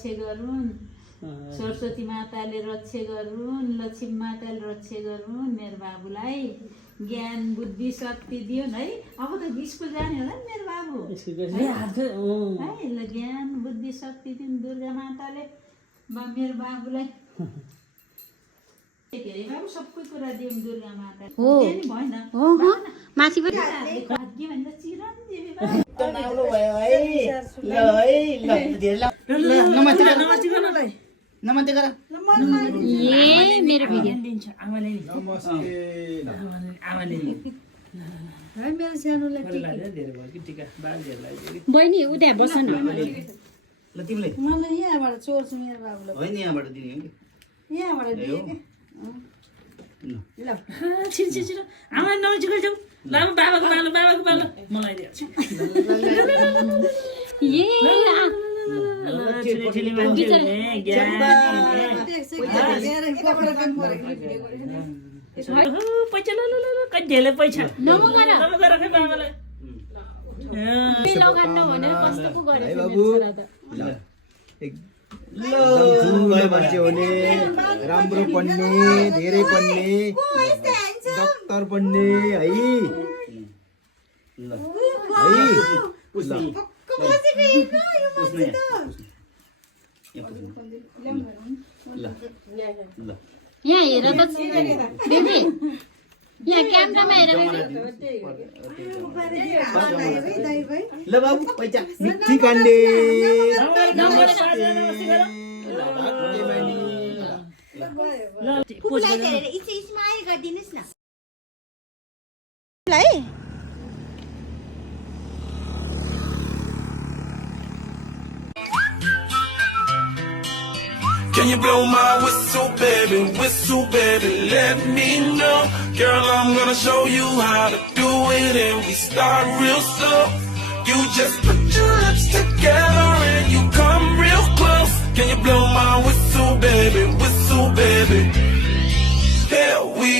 रक्षा गरून्, सरस्वती माताले रक्षा गरून्, लक्ष्मी माताले रक्षा गरून्, मेरो बाबुलाई ज्ञान बुद्धि शक्ति दिउन् है। अब त स्कुल जाने होला नि मेरो बाबु है। ल ज्ञान बुद्धि शक्ति दिउन् दुर्गा माताले मेरो बाबुलाई। के अरे बाबु सबै कुरा दिउँ दुर्गा माताले। हो भएन हो माथि पनि भाग्य भन्दा चिरञ्जीवी नौलो भयो है। ल है ल धेरै ल नमस्ते गर नमस्ते गर ए मेरो भिडियो दिन्छ आमाले नमस्ते आमाले है मेरो सानोलाई धेरै भयो कि टिका बाजेहरूलाई बहिनी उता बस्नु न। ल तिमीले मलाई यहाँबाट चोर्छु मेरो बाबुलाई होइन यहाँबाट दिने हो कि यहाँबाट दिए के ल छिटो छिटो छिटो आमा नजिकै जाऊ ल बाबाको बालो मलाई दिइहाल्छु ए ठुली मान्छेहरूले ज्ञान पैसा ल कति धेरै पैसा नमगर खै बाबालाई लगान भनेर कस्तो पो है गरेछ बाबु ल एकदम ठुलो मान्छे हुने, राम्रो पढ्ने, धेरै पढ्ने, डक्टर बन्ने है। ल यहाँ हेर त बेबी, यहाँ क्यामेरामा हेर ल बाबु पैसा मिठी Kande Can you blow my whistle, baby, let me know. Girl, I'm gonna show you how to do it, and we start real slow. You just put your lips together and you come real close. Can you blow my whistle, baby, Here we